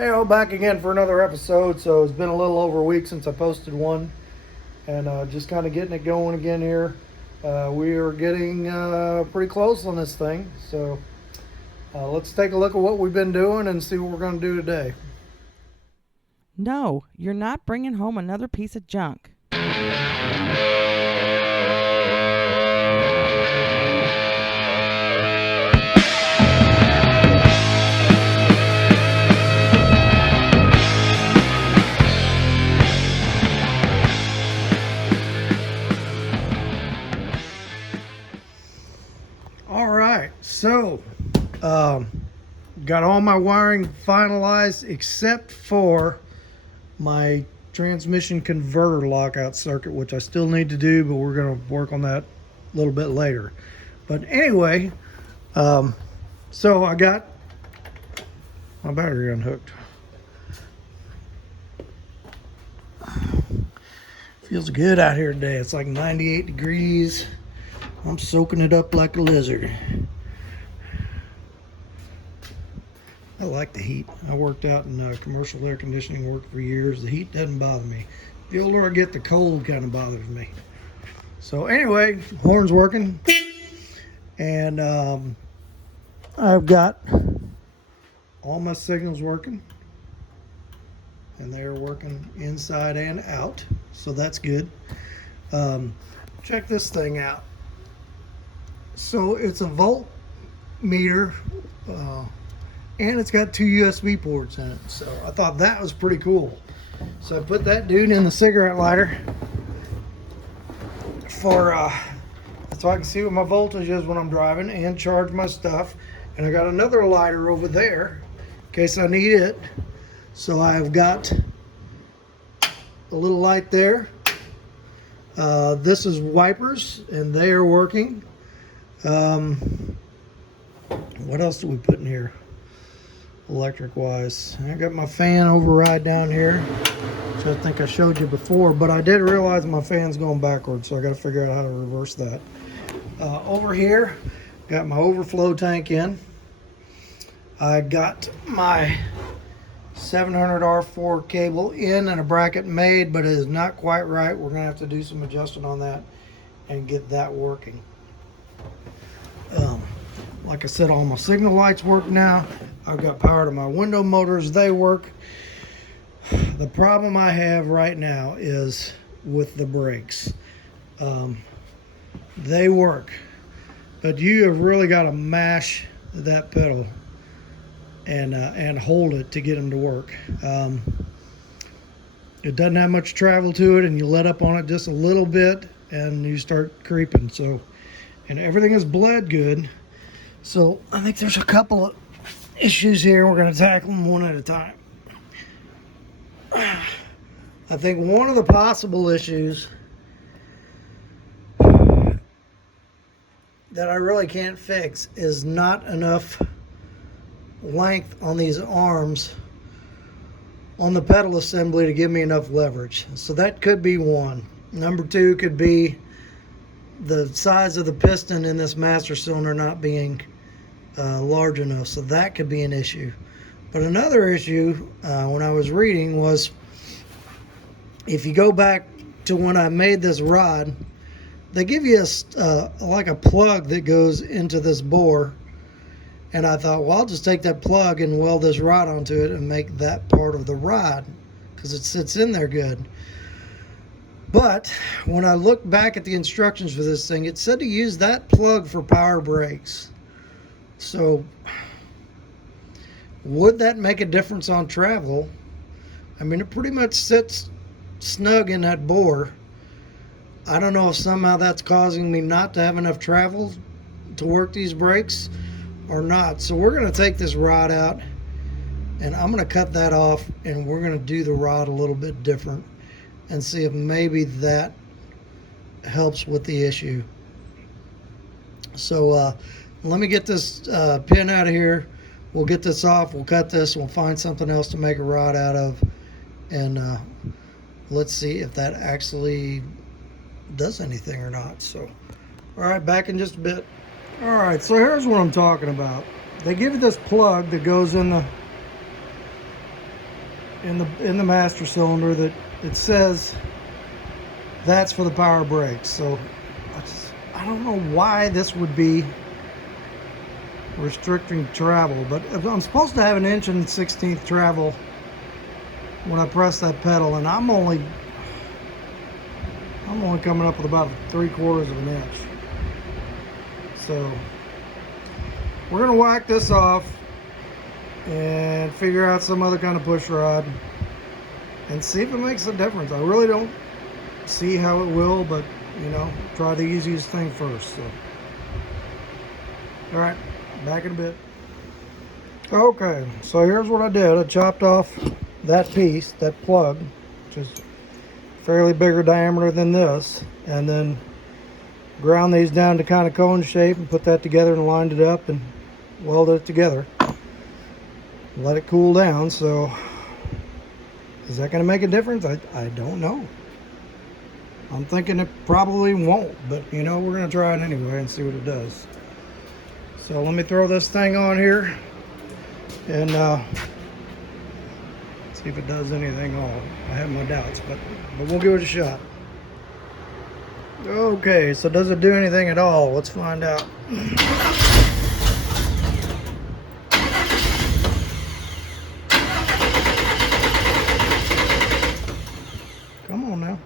Hey, back again for another episode. So it's been a little over a week since I posted one, and just kind of getting it going again here. We are getting pretty close on this thing, so let's take a look at what we've been doing and see what we're going to do today. No, you're not bringing home another piece of junk. All right, so got all my wiring finalized except for my transmission converter lockout circuit, which I still need to do, but we're going to work on that a little bit later. But anyway, so I got my battery unhooked. Feels good out here today. It's like 98 degrees. I'm soaking it up like a lizard. I like the heat. I worked out in commercial air conditioning work for years. The heat doesn't bother me. The older I get, the cold kind of bothers me. So anyway, horn's working. And I've got all my signals working. And they're working inside and out. So that's good. Check this thing out. So it's a voltmeter. And it's got two USB ports in it. So I thought that was pretty cool. So I put that dude in the cigarette lighter for so I can see what my voltage is when I'm driving and charge my stuff. And I got another lighter over there in case I need it. So I've got a little light there. This is wipers and they are working. What else do we put in here? Electric wise, I got my fan override down here, which I think I showed you before, but I did realize my fan's going backwards, so I got to figure out how to reverse that. Over here, got my overflow tank in. I got my 700 R4 cable in and a bracket made, but it is not quite right. We're going to have to do some adjusting on that and get that working. Like I said, all my signal lights work now. I've got power to my window motors. They work. The problem I have right now is with the brakes. They work, but you have really got to mash that pedal and hold it to get them to work. It doesn't have much travel to it, and you let up on it just a little bit, and you start creeping. So, and everything is bled good. So I think there's a couple of issues here. We're going to tackle them one at a time. I think one of the possible issues that I really can't fix is not enough length on these arms on the pedal assembly to give me enough leverage. So that could be one. Number two could be the size of the piston in this master cylinder not being large enough, so that could be an issue. But another issue when I was reading was, if you go back to when I made this rod, they give you like a plug that goes into this bore, and I thought, well, I'll just take that plug and weld this rod onto it and make that part of the rod because it sits in there good. But when I looked back at the instructions for this thing, it said to use that plug for power brakes. So would that make a difference on travel? I mean, it pretty much sits snug in that bore. I don't know if somehow that's causing me not to have enough travel to work these brakes or not. So we're going to take this rod out, and I'm going to cut that off, and we're going to do the rod a little bit different and see if maybe that helps with the issue. So let me get this pin out of here. We'll get this off. We'll cut this. We'll find something else to make a rod out of. And let's see if that actually does anything or not. So, all right, back in just a bit. All right, so here's what I'm talking about. They give you this plug that goes in the in the master cylinder that it says that's for the power brakes. So I don't know why this would be restricting travel, but if I'm supposed to have an 1 1/16 travel when I press that pedal, and I'm only coming up with about 3/4 of an inch. So we're gonna whack this off and figure out some other kind of push rod and see if it makes a difference. I really don't see how it will, but you know, try the easiest thing first. So all right, back in a bit. Okay, so here's what I did. I chopped off that piece, that plug, which is fairly bigger diameter than this, and then ground these down to kind of cone shape and put that together and lined it up and welded it together. Let it cool down. So is that going to make a difference? I don't know. I'm thinking it probably won't, but you know, we're going to try it anyway and see what it does. So let me throw this thing on here and see if it does anything at all. I have my doubts, but we'll give it a shot. Okay, so does it do anything at all? Let's find out. Come on now.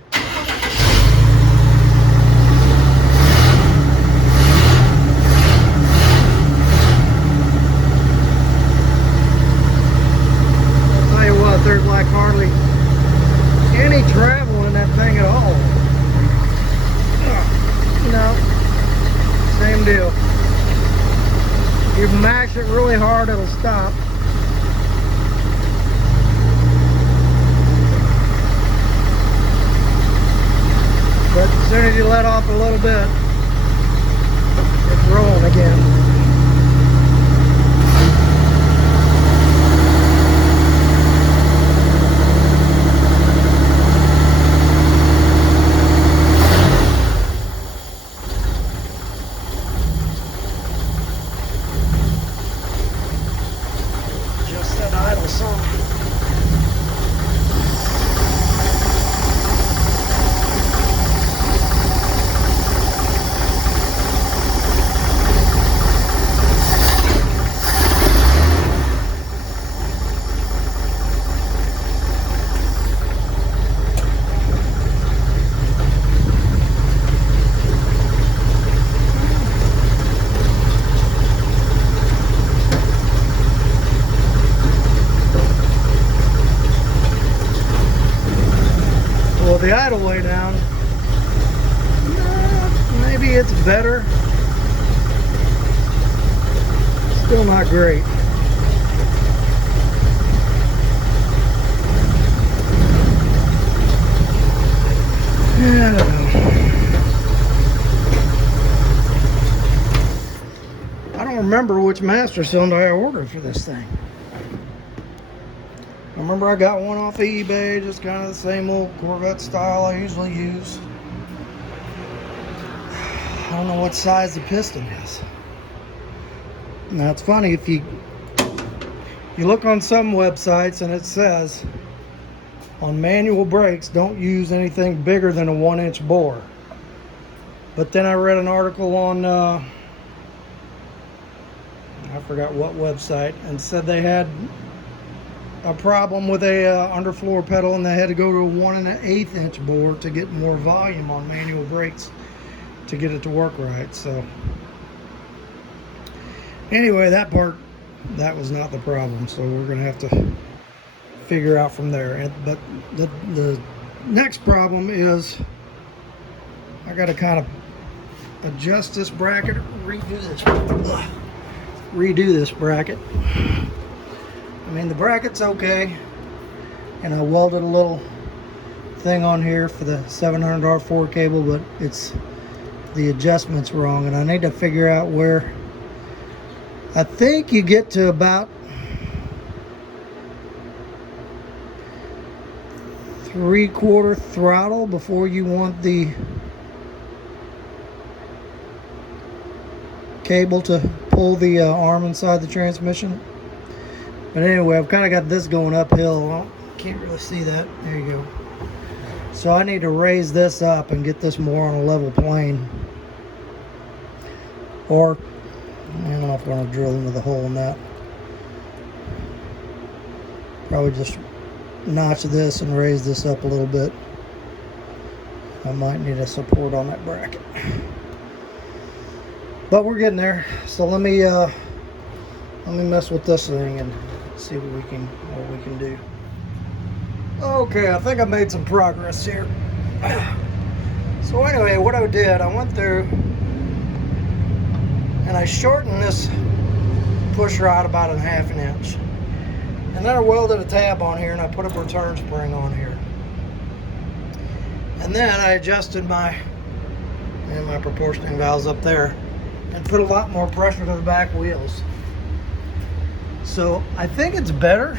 I'll tell you what, there's like hardly any travel in that thing at all. No, same deal. You mash it really hard, it'll stop. But as soon as you let off a little bit, it's rolling again. Just that idle song. Well, the idle way down, maybe it's better. Still not great. Yeah, I don't know. I don't remember which master cylinder I ordered for this thing. I remember I got one off of eBay, just kind of the same old Corvette style I usually use. I don't know what size the piston is. Now it's funny, if you look on some websites and it says on manual brakes don't use anything bigger than a 1-inch bore. But then I read an article on I forgot what website, and said they had a problem with a underfloor pedal and they had to go to a 1 1/8 inch bore to get more volume on manual brakes to get it to work right. So anyway, that was not the problem, so we're gonna have to figure out from there. But the next problem is I got to kind of adjust this bracket, redo this bracket. I mean, the bracket's okay, and I welded a little thing on here for the 700R4 cable, but it's the adjustment's wrong, and I need to figure out where. I think you get to about 3/4 throttle before you want the cable to pull the arm inside the transmission. But anyway, I've kind of got this going uphill. I can't really see that. There you go. So I need to raise this up and get this more on a level plane. Or, I don't know if I want to drill into the hole in that. Probably just notch this and raise this up a little bit. I might need a support on that bracket. But we're getting there. So let me mess with this thing and see what we can do. Okay, I think I made some progress here. So anyway, what I did, I went through and I shortened this push rod about 1/2 inch. And then I welded a tab on here and I put a return spring on here. And then I adjusted my proportioning valves up there and put a lot more pressure to the back wheels. So I think it's better.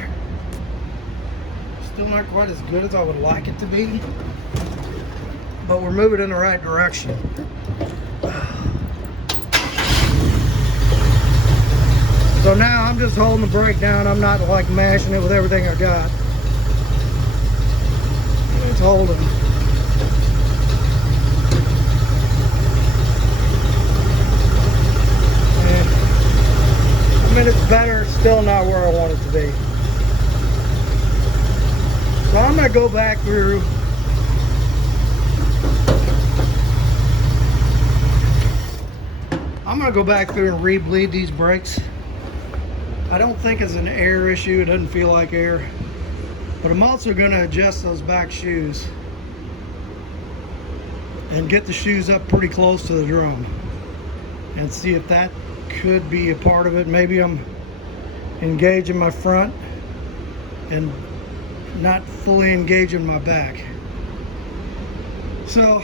Still not quite as good as I would like it to be, but we're moving in the right direction. So now I'm just holding the brake down. I'm not like mashing it with everything I got. It's holding. I mean, it's better. It's still not where I want it to be. So I'm going to go back through and re-bleed these brakes. I don't think it's an air issue. It doesn't feel like air. But I'm also going to adjust those back shoes and get the shoes up pretty close to the drum and see if that could be a part of it. Maybe I'm engaging my front and not fully engaging my back. So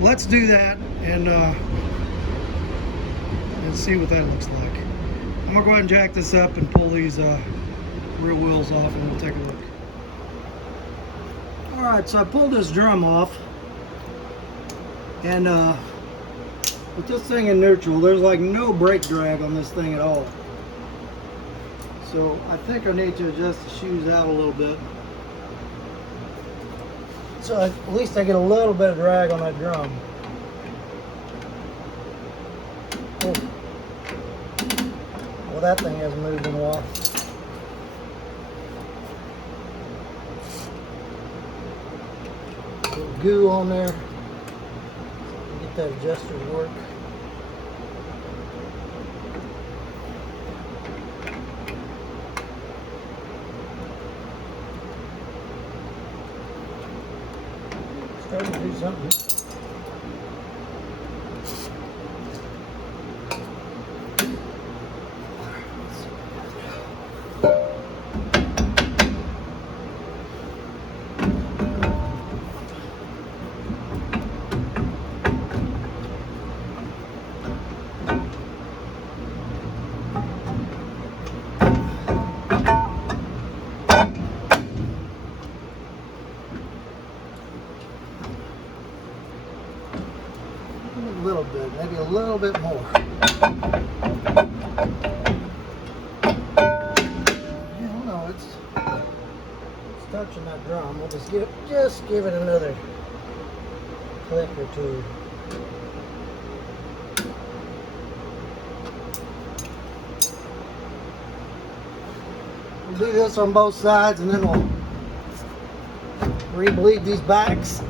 let's do that and see what that looks like. I'm gonna go ahead and jack this up and pull these rear wheels off and we'll take a look. Alright, so I pulled this drum off and with this thing in neutral, there's like no brake drag on this thing at all. So I think I need to adjust the shoes out a little bit. So at least I get a little bit of drag on that drum. Oh. Well, that thing hasn't moved in a while. A little goo on there. Get that adjuster to work. Starting to do something. A little bit, maybe a little bit more. I don't know, it's touching that drum. We'll just give it another click or two. We'll do this on both sides and then we'll re-bleed these backs.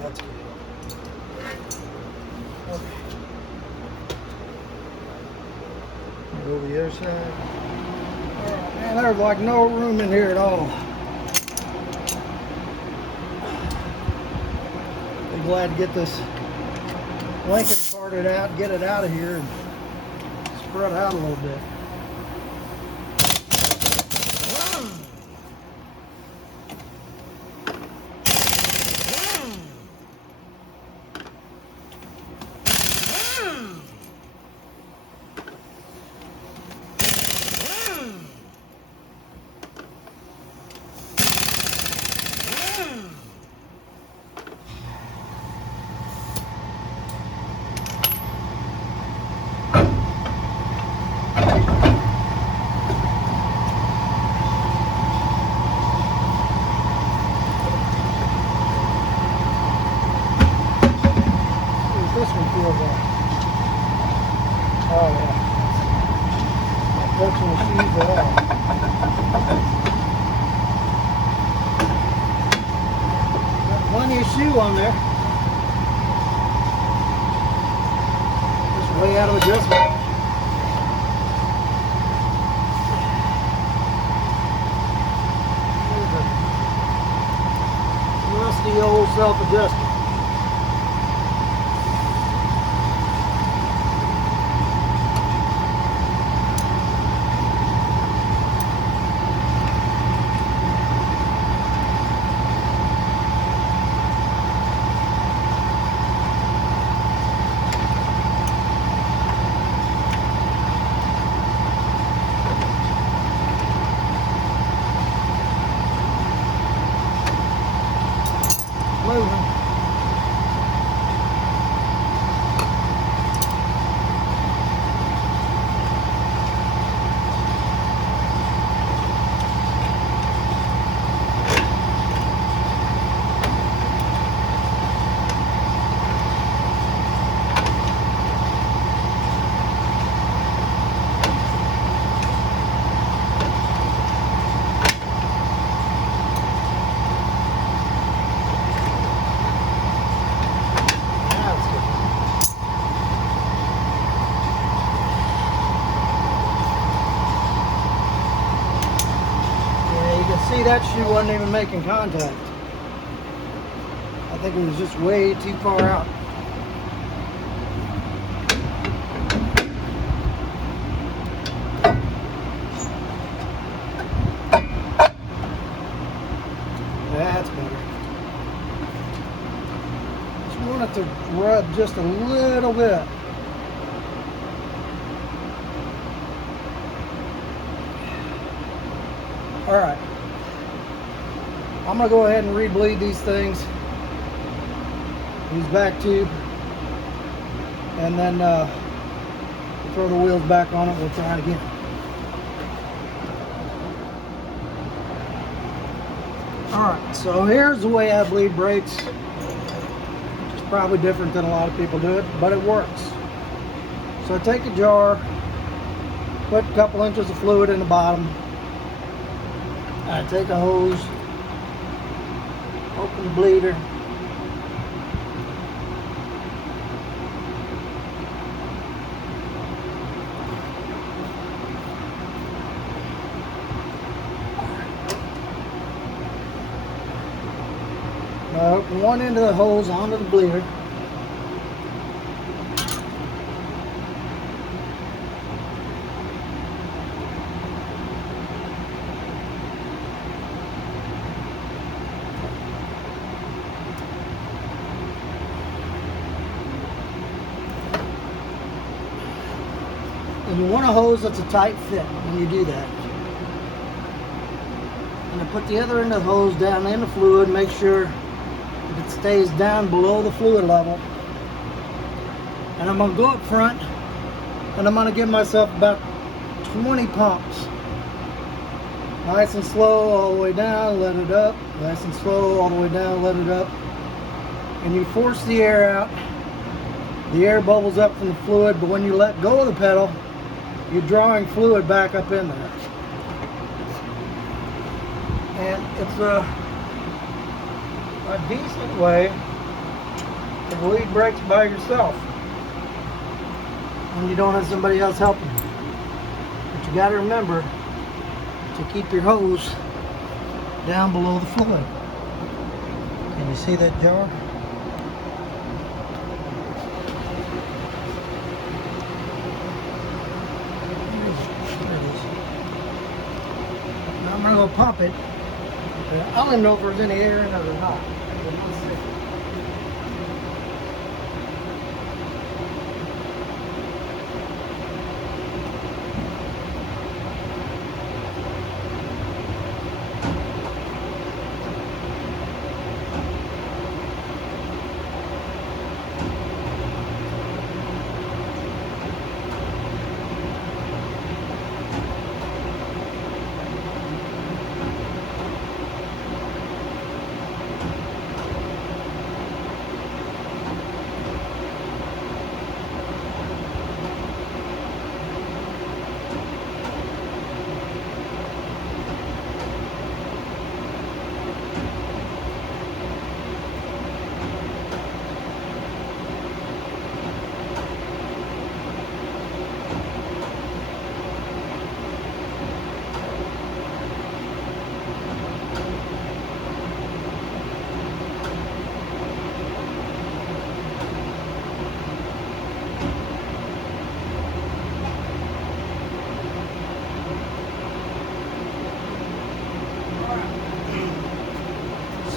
That's good. Okay. Go over the other side. Oh, man, there's like no room in here at all. Be glad to get this Lincoln parted out, get it out of here, and spread out a little bit. this one feels like. Oh yeah. Not touching the shoes at all. Got plenty of shoe on there. Just way out of adjustment. Rusty old self-adjuster. Moving. See, that shoe wasn't even making contact. I think it was just way too far out. That's better. Just want it to rub just a little bit. All right. I'm going to go ahead and re-bleed these things. Use back tube. And then we'll throw the wheels back on it. We'll try it again. Alright, so here's the way I bleed brakes. It's probably different than a lot of people do it, but it works. So I take a jar, put a couple inches of fluid in the bottom. I take a hose, open the bleeder, I open one end of the hose onto the bleeder. And you want a hose that's a tight fit when you do that. And I put the other end of the hose down in the fluid, make sure that it stays down below the fluid level. And I'm going to go up front and I'm going to give myself about 20 pumps. Nice and slow all the way down, let it up. Nice and slow all the way down, let it up. And you force the air out. The air bubbles up from the fluid, but when you let go of the pedal, you're drawing fluid back up in there. And it's a decent way to bleed brakes by yourself when you don't have somebody else helping you. But you got to remember to keep your hose down below the fluid. Can you see that jar? I'm going to go pump it. I don't even know if there's any air in it or not. Let's see.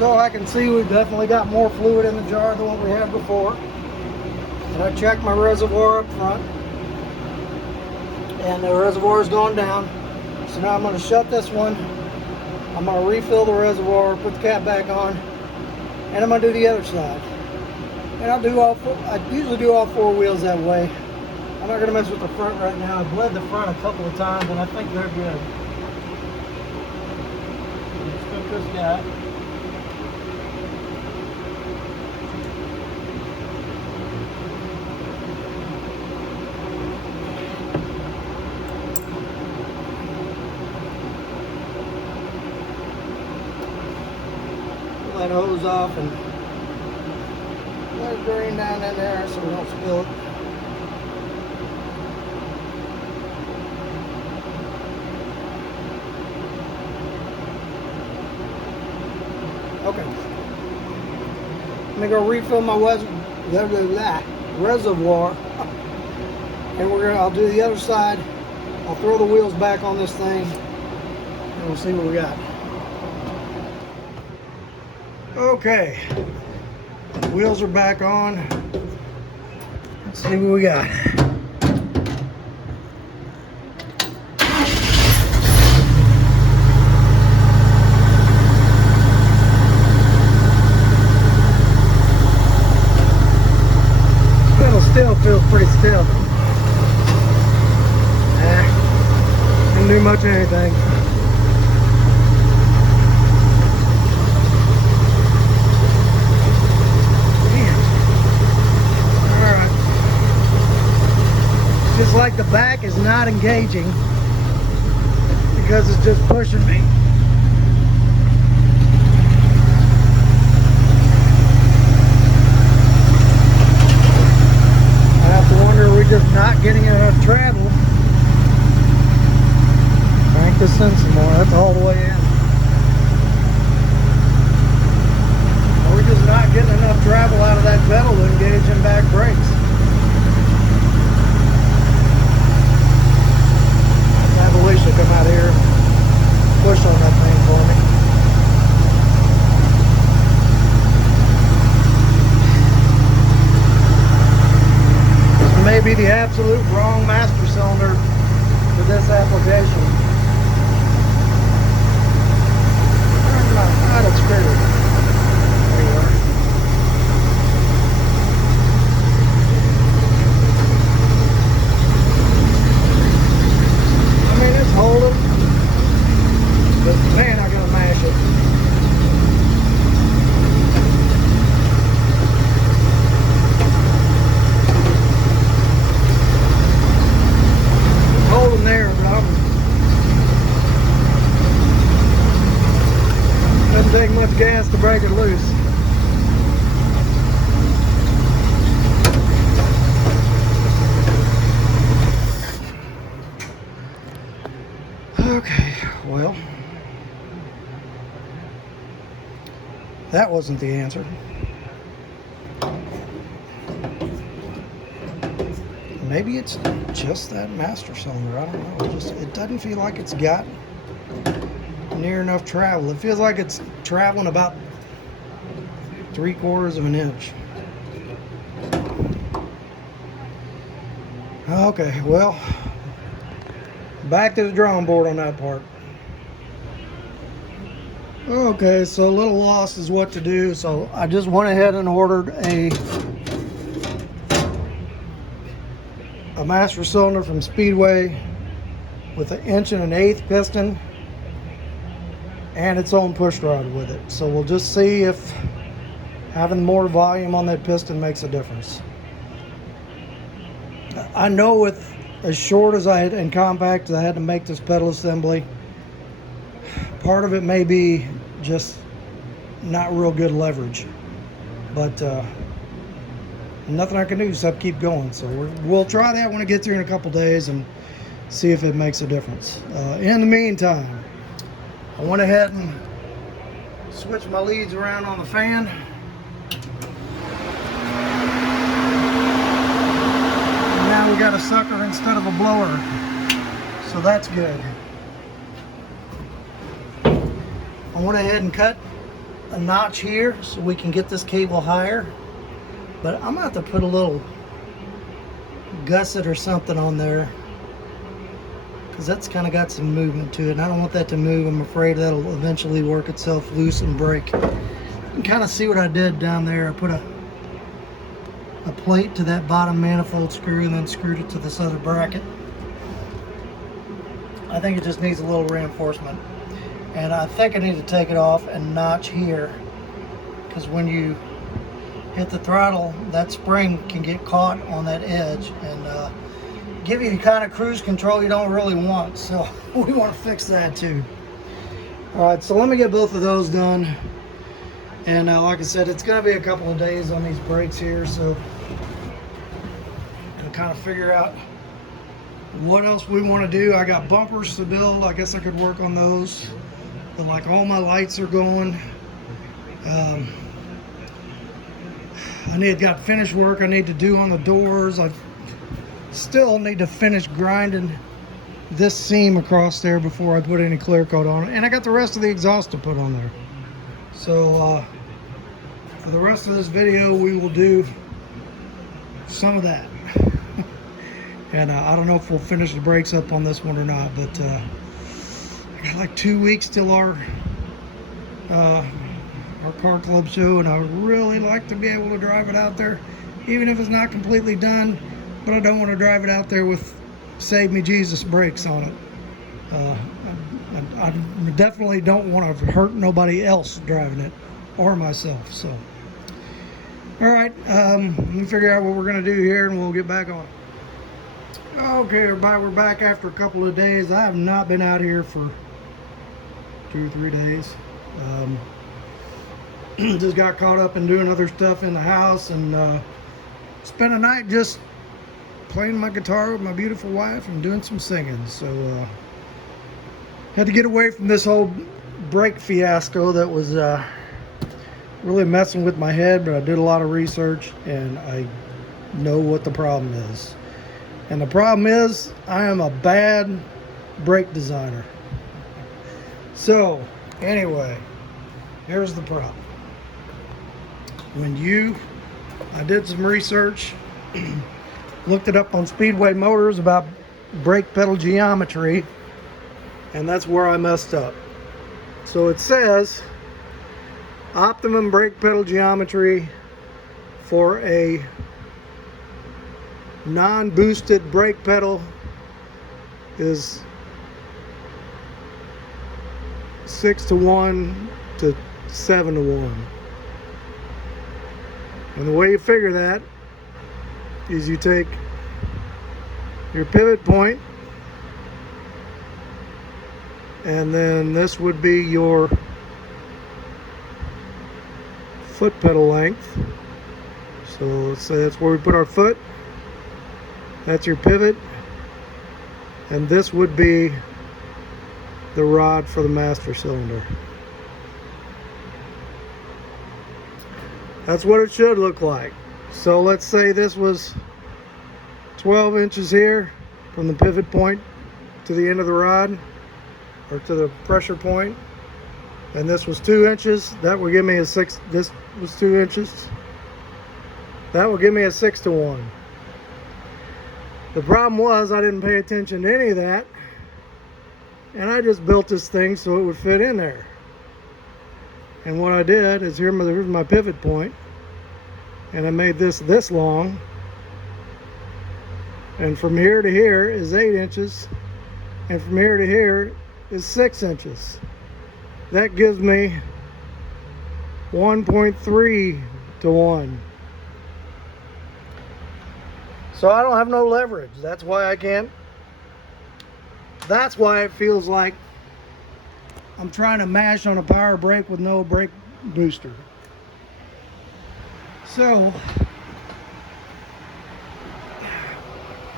So I can see we've definitely got more fluid in the jar than what we had before. And I checked my reservoir up front, and the reservoir is going down. So now I'm going to shut this one. I'm going to refill the reservoir, put the cap back on, and I'm going to do the other side. And I'll do all four. I usually do all four wheels that way. I'm not going to mess with the front right now. I've bled the front a couple of times, and I think they're good. Let's cook this guy. That hose off and let it drain down in there so we don't spill it. Okay. Let me go refill my reservoir, and I'll do the other side. I'll throw the wheels back on this thing, and we'll see what we got. Okay, wheels are back on. Let's see what we got. Pedal still feels pretty still. Didn't do much of anything. Just like the back is not engaging because it's just pushing me. I have to wonder, are we just not getting enough travel? Crank this in some more. That's all the way in. Are we just not getting enough travel out of that pedal to engage in back brakes? Alicia come out here, push on that thing for me. This may be the absolute wrong master cylinder for this application. Where's my idle screw? There you are. Hold it, but man, I gotta mash it. It's holding there, but doesn't take much gas to break it loose. Okay, well, that wasn't the answer. Maybe it's just that master cylinder. I don't know. It doesn't feel like it's got near enough travel. It feels like it's traveling about 3/4 of an inch. Okay, well, back to the drawing board on that part. Okay, so a little lost is what to do. So I just went ahead and ordered a master cylinder from Speedway with 1 1/8" piston and its own push rod with it. So we'll just see if having more volume on that piston makes a difference. I know with as short as I had and compact as I had to make this pedal assembly, part of it may be just not real good leverage, but nothing I can do except keep going. So we'll try that when it gets here in a couple days and see if it makes a difference. In the meantime, I went ahead and switched my leads around on the fan. Now we got a sucker instead of a blower, so that's good. I went ahead and cut a notch here so we can get this cable higher. But I'm gonna have to put a little gusset or something on there, because that's kind of got some movement to it, and I don't want that to move. I'm afraid that'll eventually work itself loose and break. You can kind of see what I did down there. I put a plate to that bottom manifold screw and then screwed it to this other bracket. I think it just needs a little reinforcement, and I think I need to take it off and notch here, because when you hit the throttle, that spring can get caught on that edge and give you the kind of cruise control you don't really want. So we want to fix that too. All right, so let me get both of those done. And like I said, it's going to be a couple of days on these brakes here, so I'll kind of figure out what else we want to do. I got bumpers to build. I guess I could work on those. But like, all my lights are going. I got finish work I need to do on the doors. I still need to finish grinding this seam across there before I put any clear coat on it. And I got the rest of the exhaust to put on there. So for the rest of this video, we will do some of that. And I don't know if we'll finish the brakes up on this one or not, but I got like 2 weeks till our car club show, and I would really like to be able to drive it out there, even if it's not completely done. But I don't want to drive it out there with "Save Me Jesus" brakes on it. I definitely don't want to hurt nobody else driving it, or myself. So, all right, let me figure out what we're going to do here, and we'll get back on it. Okay, everybody, we're back after a couple of days. I have not been out here for 2 or 3 days. Just got caught up in doing other stuff in the house, and spent a night just playing my guitar with my beautiful wife and doing some singing. So had to get away from this whole brake fiasco that was really messing with my head, but I did a lot of research and I know what the problem is. And the problem is, I am a bad brake designer. So anyway, here's the problem. I did some research, looked it up on Speedway Motors about brake pedal geometry, and that's where I messed up. So it says optimum brake pedal geometry for a non-boosted brake pedal is 6:1 to 7:1. And the way you figure that is you take your pivot point, and then this would be your foot pedal length. So let's say that's where we put our foot. That's your pivot, and this would be the rod for the master cylinder. That's what it should look like. So let's say this was 12 inches here from the pivot point to the end of the rod, or to the pressure point, and this was 2 inches. That would give me a 6. This was 2 inches. That would give me a 6:1. The problem was I didn't pay attention to any of that, and I just built this thing so it would fit in there. And what I did is, here's my pivot point, and I made this long, and from here to here is 8 inches, and from here to here is 6 inches. That gives me 1.3 to 1. So I don't have no leverage. That's why I can't. That's why it feels like I'm trying to mash on a power brake with no brake booster. So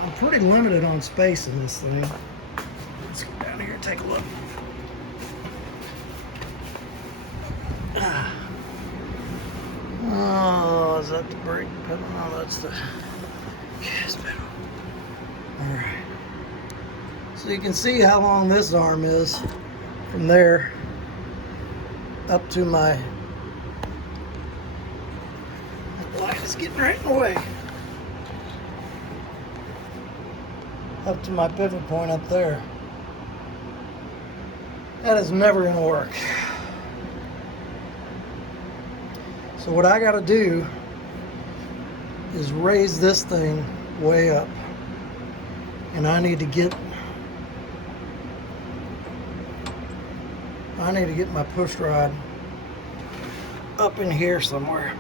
I'm pretty limited on space in this thing. Let's go down here and take a look. Oh, is that the brake pedal? No, that's the gas pedal. Alright. So you can see how long this arm is from there up to my It's getting right in the way. Up to my pivot point up there. That is never going to work. So what I got to do is raise this thing way up. And I need to get my push rod up in here somewhere.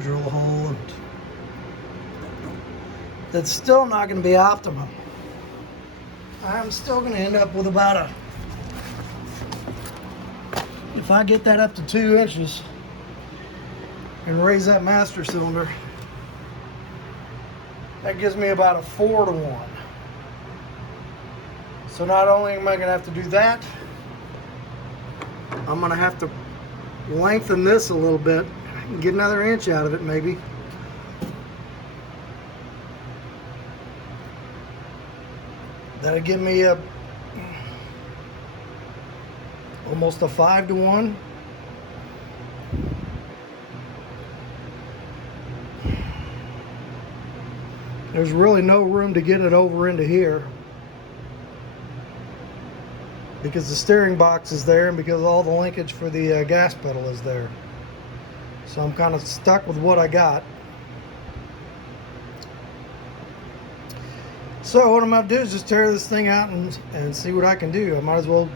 Drill a hole, and that's still not going to be optimum. I'm still going to end up with about if I get that up to 2 inches and raise that master cylinder, that gives me about a 4-to-1. So not only am I going to have to do that, I'm going to have to lengthen this a little bit and get another inch out of it maybe. That'll give me almost a 5-to-1. There's really no room to get it over into here because the steering box is there and because all the linkage for the gas pedal is there. So I'm kind of stuck with what I got. So what I'm going to do is just tear this thing out and see what I can do. I might as well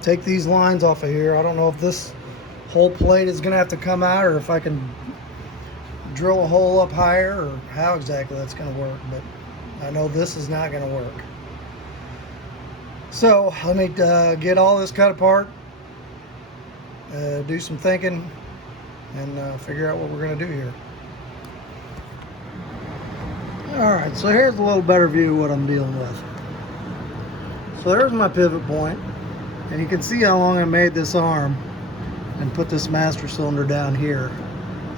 take these lines off of here. I don't know if this whole plate is going to have to come out or if I can drill a hole up higher or how exactly that's going to work. But I know this is not going to work. So let me get all this cut apart, do some thinking, and figure out what we're going to do here. Alright, so here's a little better view of what I'm dealing with. So there's my pivot point, and you can see how long I made this arm and put this master cylinder down here.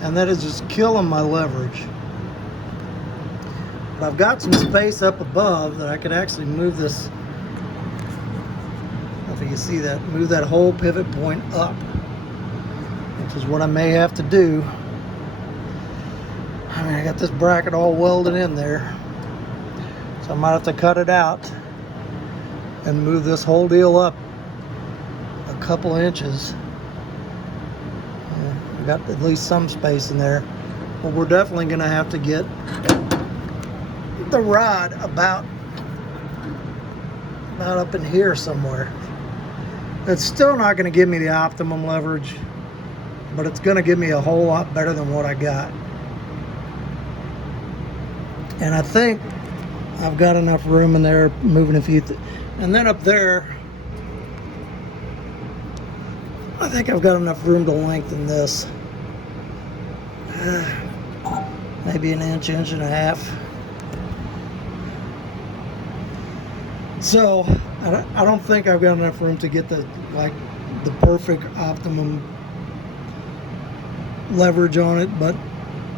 And that is just killing my leverage. But I've got some space up above that I could actually move this, I don't know if you can see that, move that whole pivot point up, which is what I may have to do. I mean, I got this bracket all welded in there, so I might have to cut it out and move this whole deal up a couple inches. We got at least some space in there, but we're definitely going to have to get the rod about up in here somewhere. It's still not going to give me the optimum leverage, but it's going to give me a whole lot better than what I got. And I think I've got enough room in there moving a few and then up there I think I've got enough room to lengthen this maybe an inch, inch and a half. So I don't think I've got enough room to get the perfect optimum leverage on it, but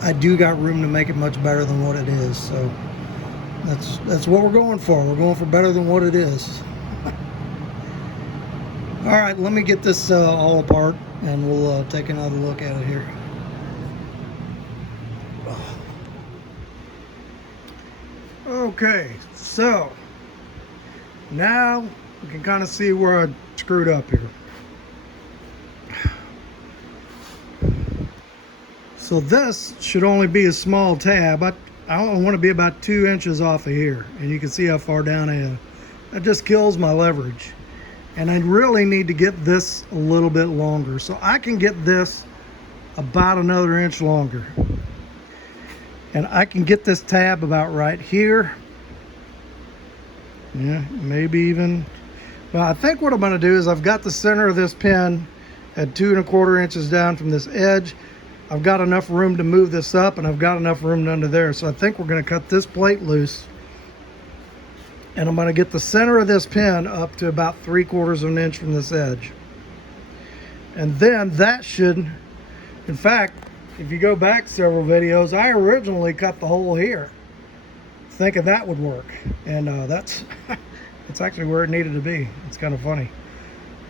I do got room to make it much better than what it is. So that's what we're going for. We're going for better than what it is. All right, let me get this all apart and we'll take another look at it here. Okay, so now we can kind of see where I screwed up here. So this should only be a small tab. I only want to be about 2 inches off of here, and you can see how far down I am. That just kills my leverage. And I really need to get this a little bit longer. So I can get this about another inch longer. And I can get this tab about right here. Yeah, maybe even. Well, I think what I'm going to do is I've got the center of this pin at 2 1/4 inches down from this edge. I've got enough room to move this up, and I've got enough room under there. So I think we're going to cut this plate loose. And I'm going to get the center of this pin up to about 3/4 of an inch from this edge. And then that should, in fact, if you go back several videos, I originally cut the hole here, thinking that would work. And that's actually where it needed to be. It's kind of funny.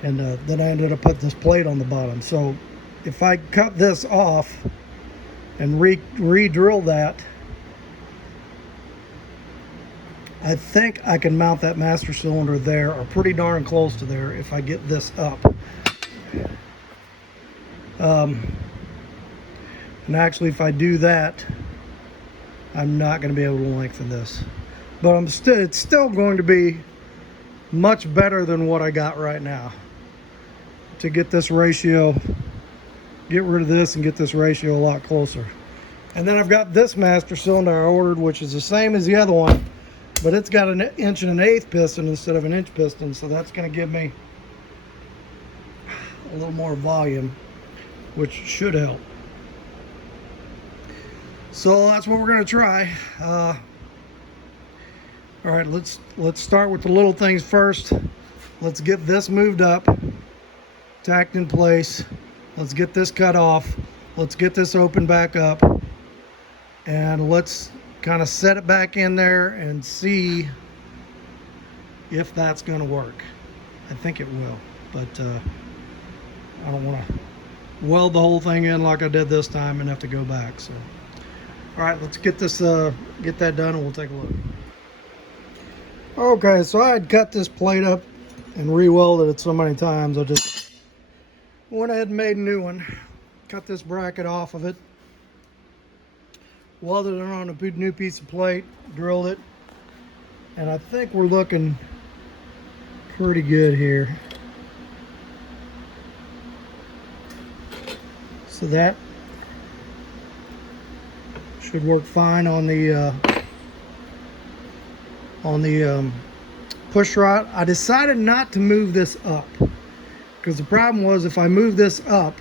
And then I ended up putting this plate on the bottom. So if I cut this off and re-drill that, I think I can mount that master cylinder there, or pretty darn close to there, if I get this up. And actually, if I do that, I'm not going to be able to lengthen this. But it's still going to be much better than what I got right now. To get this ratio, get rid of this and get this ratio a lot closer. And then I've got this master cylinder I ordered, which is the same as the other one, but it's got an 1 1/8" piston instead of an inch piston, so that's going to give me a little more volume, which should help. So that's what we're going to try. All right, let's start with the little things first. Let's get this moved up, tacked in place. Let's get this cut off. Let's get this open back up, and let's kind of set it back in there and see if that's going to work. I think it will, but I don't want to weld the whole thing in like I did this time and have to go back. So, all right, let's get this get that done, and we'll take a look. Okay, so I had cut this plate up and re-welded it so many times, I just went ahead and made a new one. Cut this bracket off of it, welded it on a new piece of plate, drilled it, and I think we're looking pretty good here. So that should work fine on the push rod. I decided not to move this up, because the problem was if I move this up,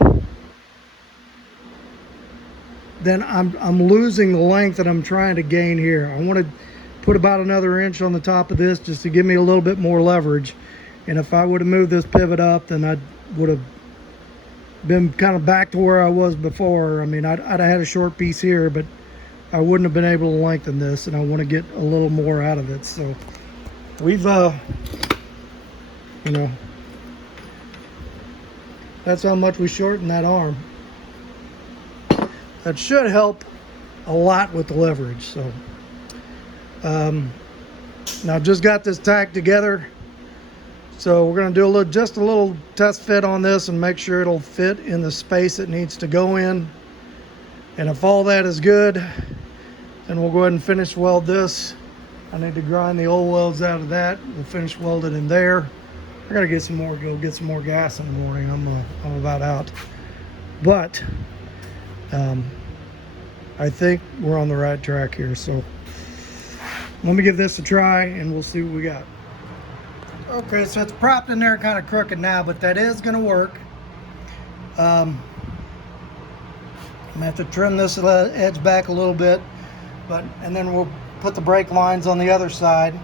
then I'm losing the length that I'm trying to gain here. I want to put about another inch on the top of this just to give me a little bit more leverage. And if I would have moved this pivot up, then I would have been kind of back to where I was before. I mean, I'd have had a short piece here, but I wouldn't have been able to lengthen this, and I want to get a little more out of it. So we've, you know, that's how much we shortened that arm. That should help a lot with the leverage. So now I've just got this tacked together, so we're going to do just a little test fit on this and make sure it'll fit in the space it needs to go in. And if all that is good, then we'll go ahead and finish weld this. I need to grind the old welds out of that. We'll finish weld it in there. I gotta get some more, go get some more gas in the morning. I'm about out, but I think we're on the right track here. So let me give this a try and we'll see what we got. Okay, so it's propped in there kind of crooked now, but that is going to work. I'm gonna have to trim this edge back a little bit, and then we'll put the brake lines on the other side,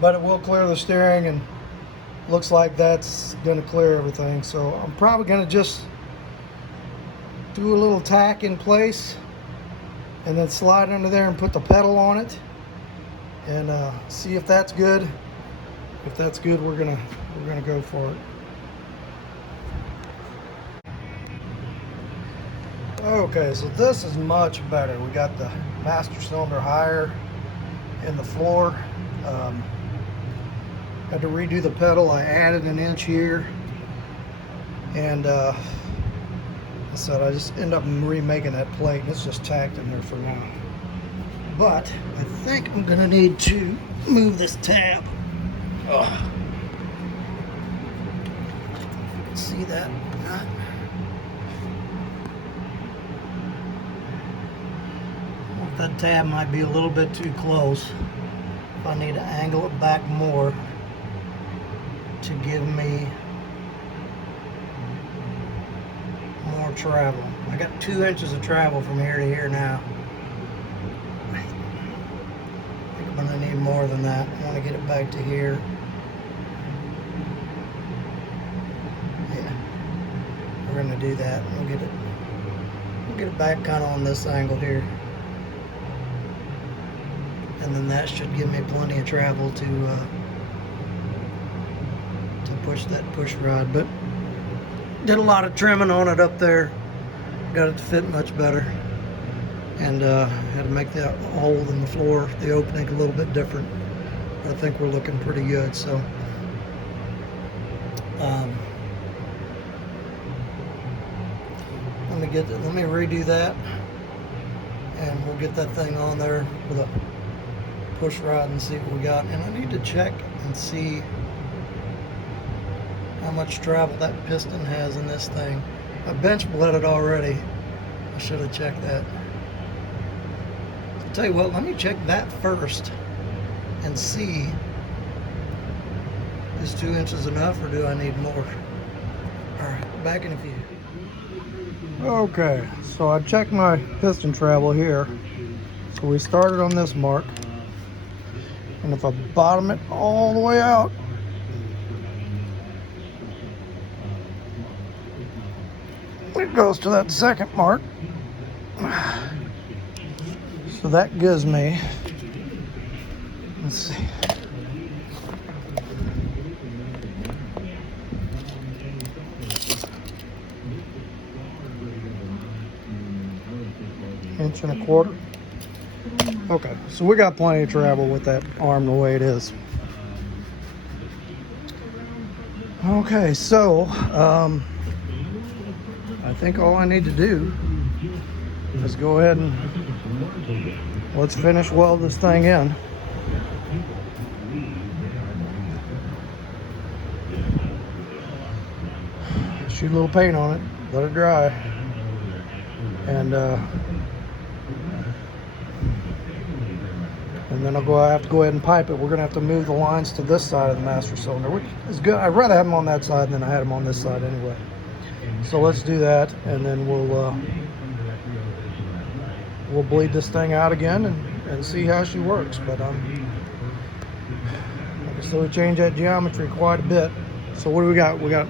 but it will clear the steering, and looks like that's going to clear everything. So I'm probably going to just do a little tack in place and then slide under there and put the pedal on it and see if that's good. If that's good, we're gonna go for it. Okay, so this is much better. We got the master cylinder higher in the floor. Had to redo the pedal. I added an inch here, and I said I just end up remaking that plate, and it's just tacked in there for now. But I think I'm gonna need to move this tab. Ugh. See that? That tab might be a little bit too close. If I need to angle it back more to give me more travel. I got 2 inches of travel from here to here now. I think I'm gonna need more than that. I want to get it back to here. Yeah, we're gonna do that. We'll get it back kind of on this angle here. And then that should give me plenty of travel to push that push rod. But Did a lot of trimming on it up there. Got it to fit much better. And had to make the hole in the floor, the opening, a little bit different. But I think we're looking pretty good. So let me redo that, and we'll get that thing on there with a push rod and see what we got. And I need to check and see how much travel that piston has in this thing. I bench bled it already. I should have checked that. So I'll tell you what, let me check that first and see, is 2 inches enough or do I need more? Alright, back in a few. Okay, so I checked my piston travel here. So we started on this mark. And if I bottom it all the way out, it goes to that second mark. So that gives me, let's see, inch and a quarter. Okay, so we got plenty of travel with that arm the way it is. Okay, so I think all I need to do is go ahead and let's finish weld this thing in. Shoot a little paint on it, let it dry, and then I have to go ahead and pipe it. We're gonna have to move the lines to this side of the master cylinder, which is good. I'd rather have them on that side than I had them on this side anyway. So let's do that, and then we'll bleed this thing out again and see how she works. But like I said, we changed that geometry quite a bit. So what do we got? We got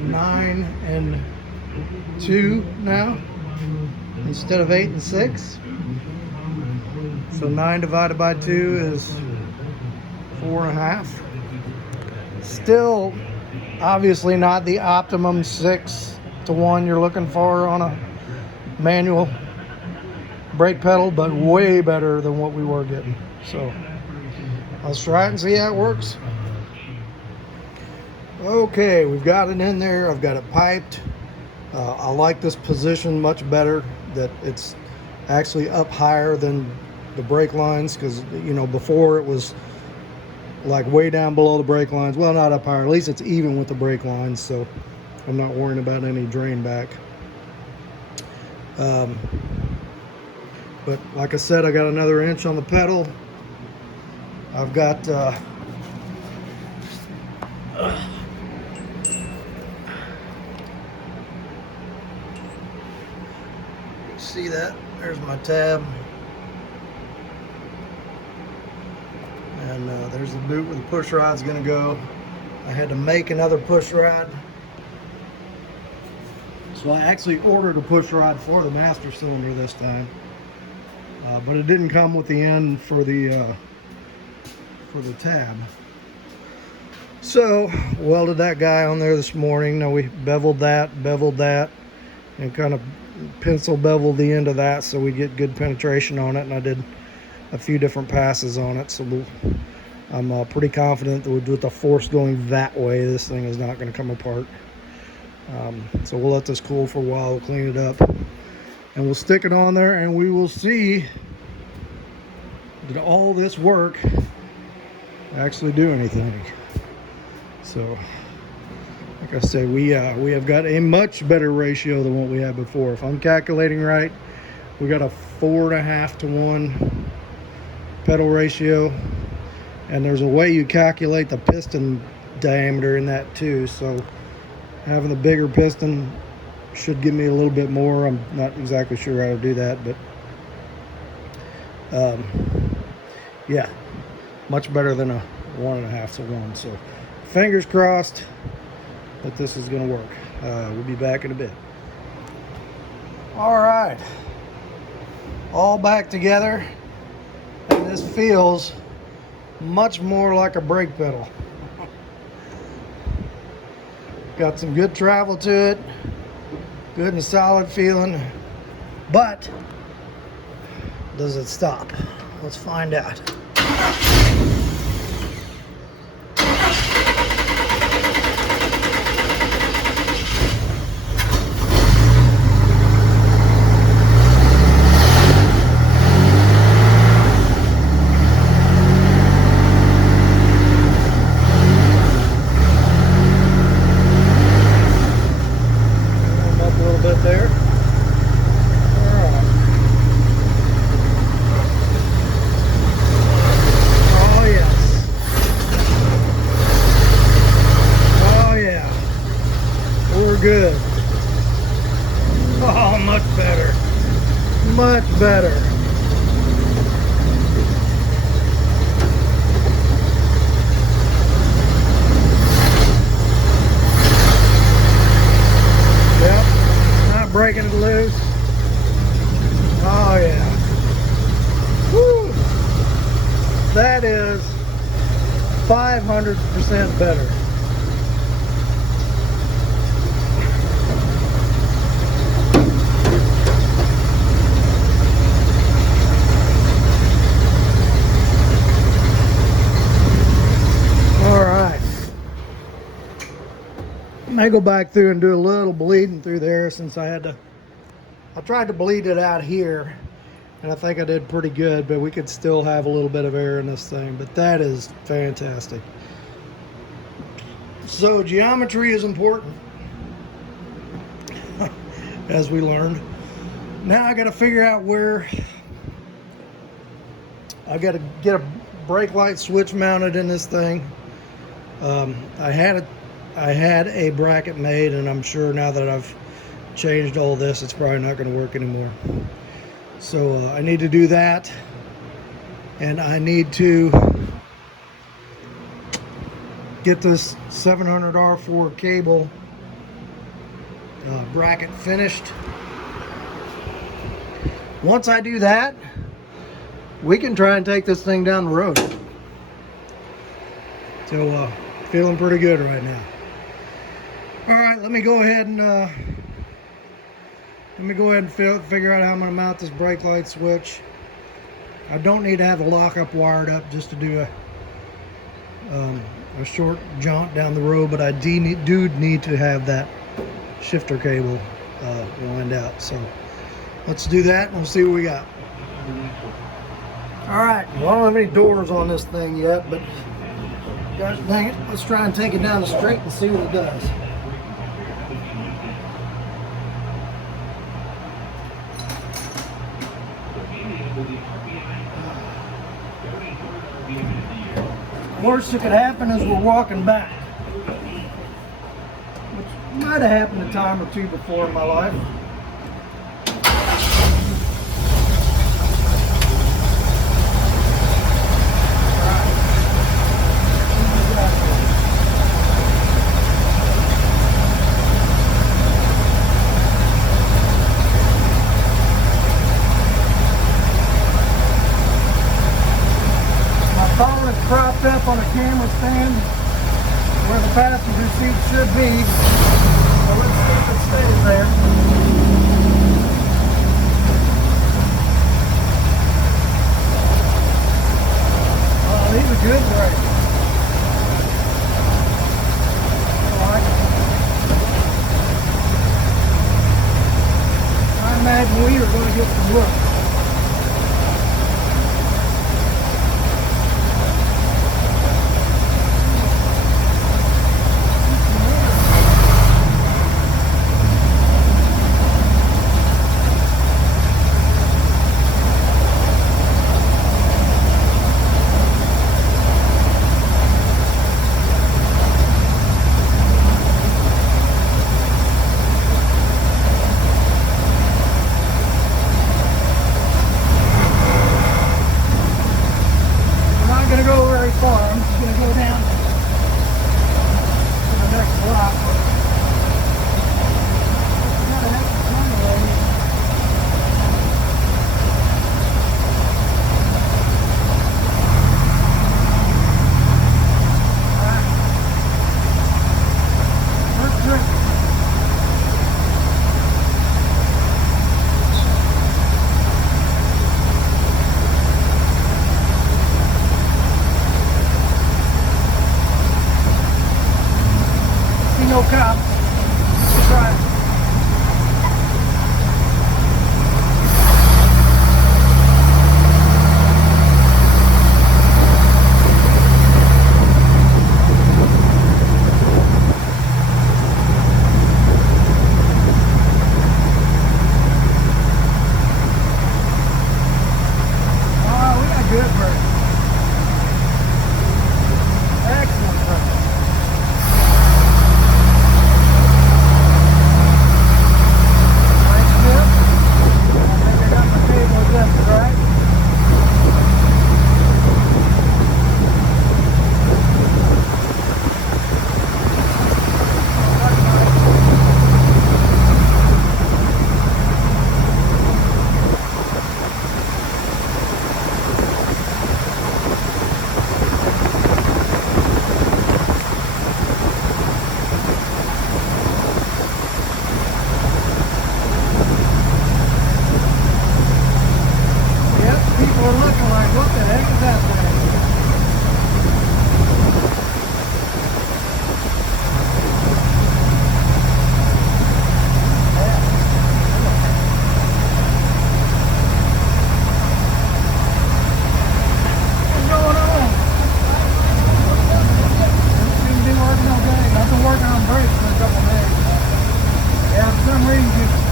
9 and 2 now instead of 8 and 6. So 9 divided by 2 is 4.5. Still, obviously not the optimum 6-to-1 you're looking for on a manual brake pedal, but way better than what we were getting. So let's try it and see how it works. Okay, we've got it in there. I've got it piped. I like this position much better, that it's actually up higher than the brake lines, because you know, before it was like way down below the brake lines. Well, not up higher, at least it's even with the brake lines, so I'm not worrying about any drain back. But like I said, I got another inch on the pedal. I've got see that? There's my tab. And there's the boot where the push rod's gonna go. I had to make another push rod. So I actually ordered a push rod for the master cylinder this time. But it didn't come with the end for the tab. So welded that guy on there this morning. Now we beveled that, and kind of pencil beveled the end of that so we get good penetration on it. And I did a few different passes on it, so I'm pretty confident that with the force going that way, this thing is not going to come apart. So we'll let this cool for a while. We'll clean it up, and we'll stick it on there, and we will see, did all this work actually do anything. So like I say, we have got a much better ratio than what we had before. If I'm calculating right, we got a 4.5-to-1 pedal ratio, and there's a way you calculate the piston diameter in that too. So having the bigger piston should give me a little bit more. I'm not exactly sure how to do that, but yeah, much better than a 1.5-to-1. So fingers crossed that this is going to work. We'll be back in a bit. All right, all back together, and this feels much more like a brake pedal. Got some good travel to it, good and solid feeling, but does it stop? Let's find out. There. Oh yes. Oh yeah. We're good. Oh, much better. Much better. Yep. Breaking it loose. Oh yeah. Woo. That is 500% better. All right. I may go back through and do a little bleeding through there since I tried to bleed it out here, and I think I did pretty good, but we could still have a little bit of air in this thing. But that is fantastic. So geometry is important, as we learned. Now I got to figure out where I got to get a brake light switch mounted in this thing. I had a bracket made, and I'm sure now that I've changed all this, it's probably not going to work anymore. So I need to do that, and I need to get this 700R4 cable bracket finished. Once I do that, we can try and take this thing down the road. So feeling pretty good right now. All right, let me go ahead and figure out how I'm going to mount this brake light switch. I don't need to have the lockup wired up just to do a short jaunt down the road, but I do need to have that shifter cable lined out. So let's do that and we'll see what we got. All right, well, I don't have any doors on this thing yet, but gosh dang it, let's try and take it down the street and see what it does. Worst that could happen is we're walking back, which might have happened a time or two before in my life. Propped up on a camera stand where the passenger seat should be. So let's see if it stays there. Oh, these are good brakes. I like it. I imagine we are going to get some look.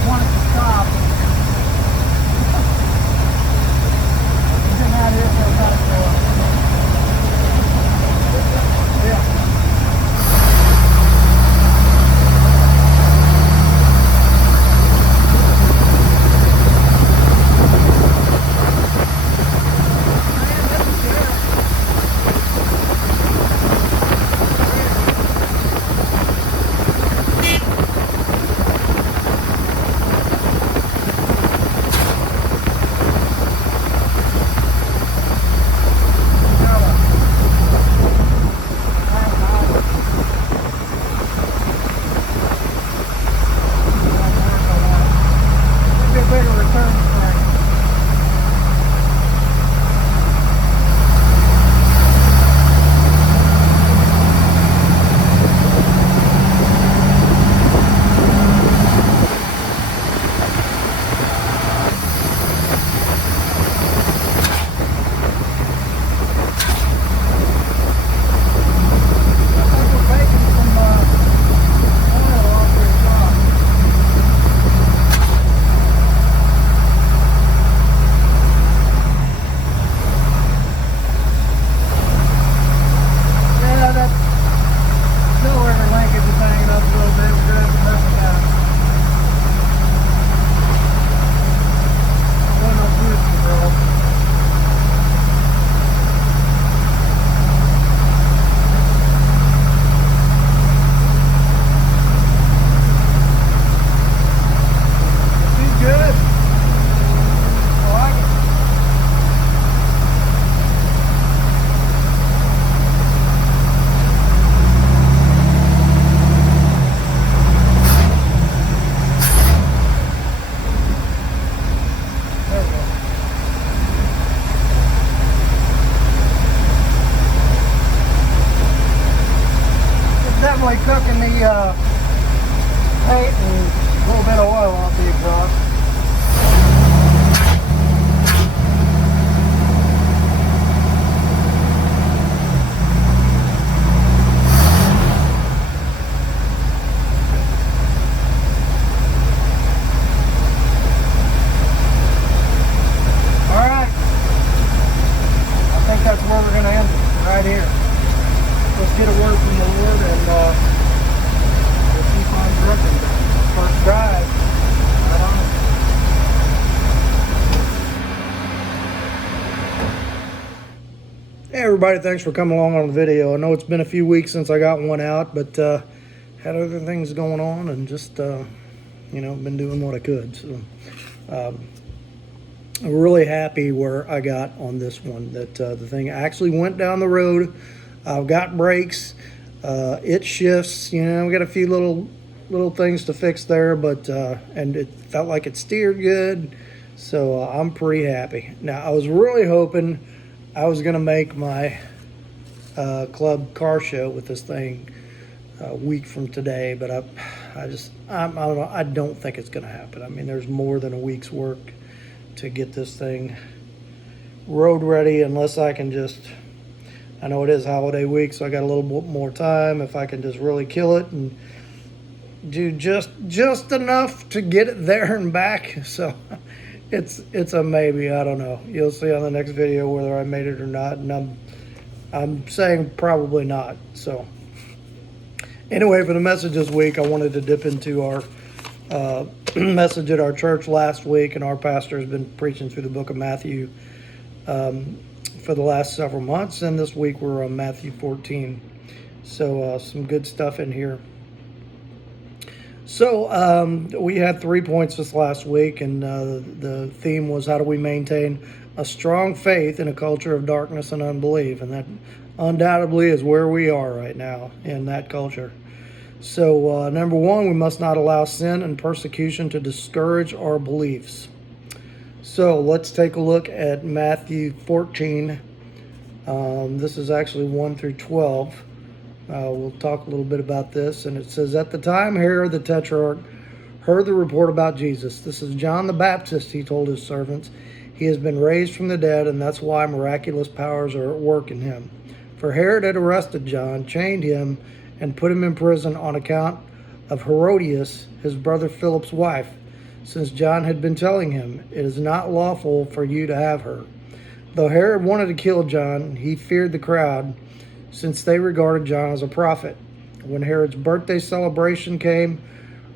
want it to stop. It's been out here for about yeah. Definitely cooking the paint and a little bit of oil off the exhaust. All right, I think that's where we're going to end it, right here. Let's get a word from the Lord and we'll keep on dripping. First drive. Right on. Hey everybody, thanks for coming along on the video. I know it's been a few weeks since I got one out, but had other things going on and just, been doing what I could. So I'm really happy where I got on this one, that the thing actually went down the road. I've got brakes, it shifts, we got a few little things to fix there, but and it felt like it steered good, so I'm pretty happy. Now I was really hoping I was gonna make my club car show with this thing a week from today, but I don't know, I don't think it's gonna happen. I mean, there's more than a week's work to get this thing road ready, unless I can just, I know it is holiday week, so I got a little bit more time. If I can just really kill it and do just enough to get it there and back. So it's a maybe. I don't know. You'll see on the next video whether I made it or not, and I'm saying probably not. So anyway, for the message this week, I wanted to dip into our message at our church last week, and our pastor has been preaching through the book of Matthew for the last several months, and this week we're on Matthew 14. So some good stuff in here. So we had 3 points this last week, and the theme was, how do we maintain a strong faith in a culture of darkness and unbelief? And that undoubtedly is where we are right now in that culture. So number one, we must not allow sin and persecution to discourage our beliefs. So let's take a look at Matthew 14. This is actually 1 through 12. We'll talk a little bit about this. And it says, at the time Herod the Tetrarch heard the report about Jesus. This is John the Baptist, he told his servants. He has been raised from the dead, and that's why miraculous powers are at work in him. For Herod had arrested John, chained him, and put him in prison on account of Herodias, his brother Philip's wife. since John had been telling him, "It is not lawful for you to have her." Though Herod wanted to kill John, he feared the crowd, since they regarded John as a prophet. When Herod's birthday celebration came,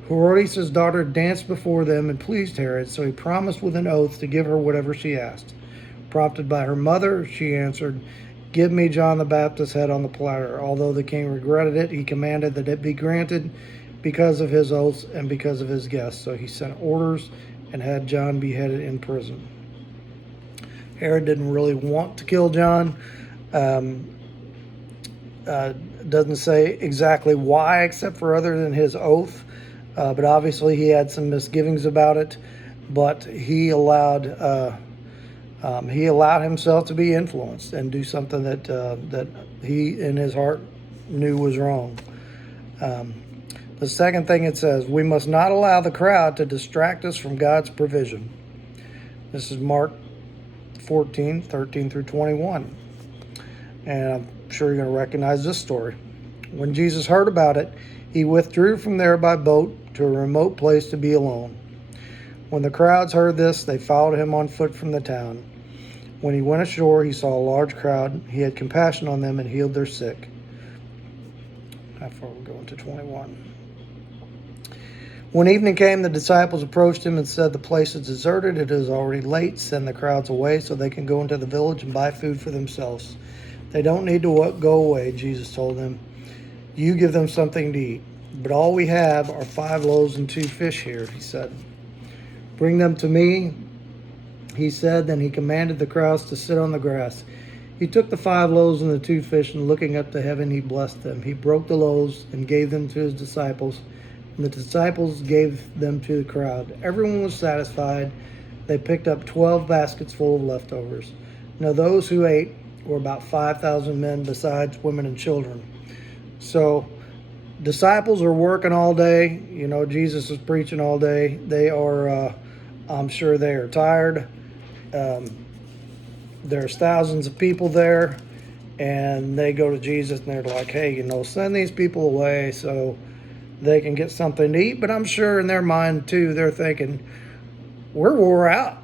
Herodias' daughter danced before them and pleased Herod, so he promised with an oath to give her whatever she asked. Prompted by her mother, she answered, "Give me John the Baptist's head on the platter." Although the king regretted it, he commanded that it be granted because of his oaths and because of his guests. So he sent orders and had John beheaded in prison. Herod didn't really want to kill John. Doesn't say exactly why, except for other than his oath. But obviously he had some misgivings about it. But he allowed himself to be influenced and do something that he in his heart knew was wrong. The second thing it says, we must not allow the crowd to distract us from God's provision. This is Mark 14, 13 through 21. And I'm sure you're going to recognize this story. When Jesus heard about it, he withdrew from there by boat to a remote place to be alone. When the crowds heard this, they followed him on foot from the town. When he went ashore, he saw a large crowd. He had compassion on them and healed their sick. How far are we going to 21? When evening came, the disciples approached him and said, "The place is deserted. It is already late. Send the crowds away so they can go into the village and buy food for themselves." "They don't need to go away," Jesus told them. "You give them something to eat." "But all we have are 5 loaves and 2 fish here," he said. "Bring them to me," he said. Then he commanded the crowds to sit on the grass. He took the 5 loaves and the 2 fish, and looking up to heaven, he blessed them. He broke the loaves and gave them to his disciples, and the disciples gave them to the crowd. Everyone was satisfied. They picked up 12 baskets full of leftovers. Now those who ate were about 5,000 men, besides women and children. So disciples are working all day. Jesus is preaching all day. They are, I'm sure they are tired. There's thousands of people there, and they go to Jesus and they're like, "Hey, send these people away so they can get something to eat." But I'm sure in their mind too, they're thinking, "We're wore out,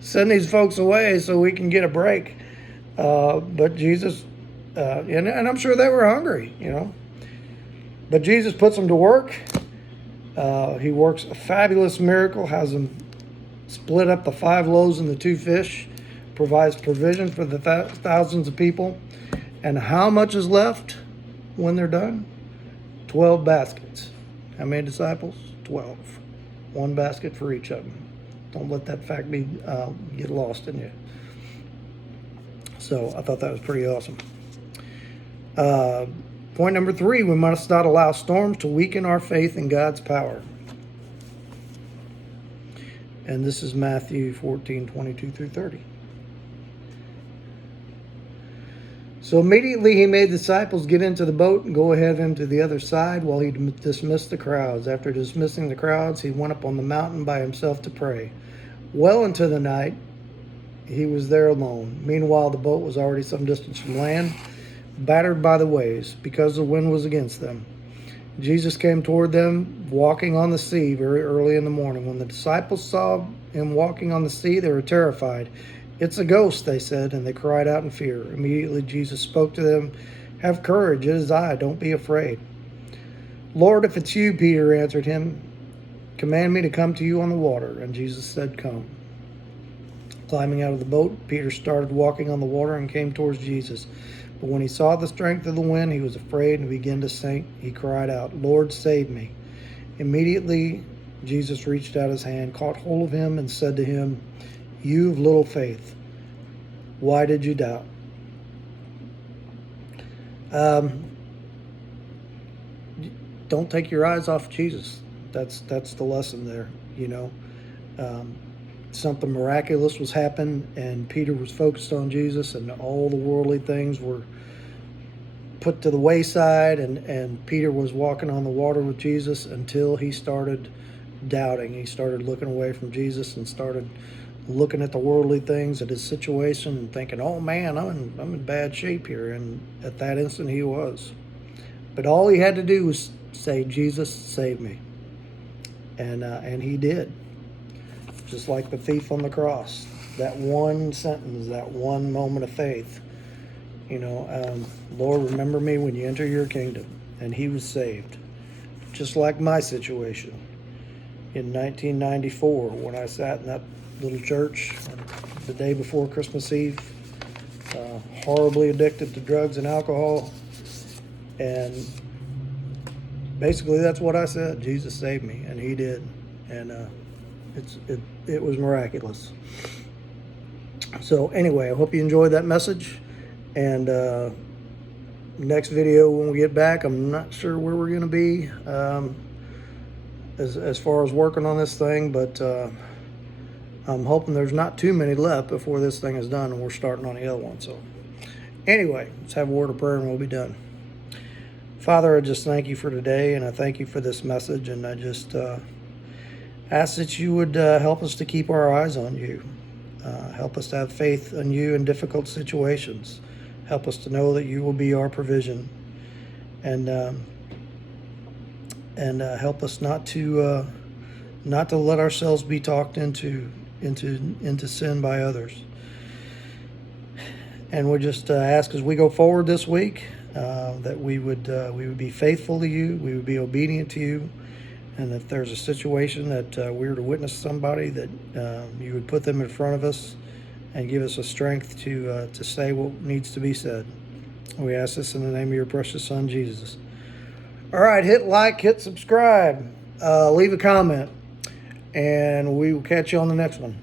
send these folks away so we can get a break." But Jesus, and I'm sure they were hungry, But Jesus puts them to work. He works a fabulous miracle, has them split up the 5 loaves and the 2 fish, provides provision for the thousands of people. And how much is left when they're done? 12 baskets. How many disciples? 12. 1 basket for each of them. Don't let that fact get lost in you. So I thought that was pretty awesome. Point number 3, we must not allow storms to weaken our faith in God's power. And this is Matthew 14, 22 through 30. So immediately he made the disciples get into the boat and go ahead of him to the other side while he dismissed the crowds. After dismissing the crowds, he went up on the mountain by himself to pray. Well into the night, he was there alone. Meanwhile, the boat was already some distance from land, battered by the waves, because the wind was against them. Jesus came toward them, walking on the sea very early in the morning. When the disciples saw him walking on the sea, they were terrified. "It's a ghost," they said, and they cried out in fear. Immediately Jesus spoke to them. "Have courage, it is I, don't be afraid." "Lord, if it's you," Peter answered him, "command me to come to you on the water." And Jesus said, "Come." Climbing out of the boat, Peter started walking on the water and came towards Jesus. But when he saw the strength of the wind, he was afraid and began to sink. He cried out, "Lord, save me." Immediately, Jesus reached out his hand, caught hold of him, and said to him, "You of little faith, why did you doubt?" Don't take your eyes off Jesus. That's the lesson there, Something miraculous was happening, and Peter was focused on Jesus, and all the worldly things were put to the wayside, and Peter was walking on the water with Jesus until he started doubting. He started looking away from Jesus and started looking at the worldly things, at his situation, and thinking, "Oh man, I'm in bad shape here." And at that instant, he was. But all he had to do was say, "Jesus, save me." And he did, just like the thief on the cross. That one sentence, that one moment of faith, Lord, remember me when you enter your kingdom. And he was saved, just like my situation in 1994 when I sat in that little church the day before Christmas Eve, horribly addicted to drugs and alcohol. And basically that's what I said. Jesus saved me, and he did. And it was miraculous. So anyway, I hope you enjoyed that message. And next video when we get back, I'm not sure where we're going to be as far as working on this thing, but I'm hoping there's not too many left before this thing is done and we're starting on the other one. So anyway, let's have a word of prayer and we'll be done. Father, I just thank you for today, and I thank you for this message, and I just ask that you would help us to keep our eyes on you. Help us to have faith in you in difficult situations. Help us to know that you will be our provision, and help us not to let ourselves be talked into sin by others. And we just ask as we go forward this week that we would be faithful to you, we would be obedient to you, and if there's a situation that we were to witness somebody, that you would put them in front of us and give us a strength to say what needs to be said. We ask this in the name of your precious Son, Jesus. All right, hit like, hit subscribe, leave a comment, and we will catch you on the next one.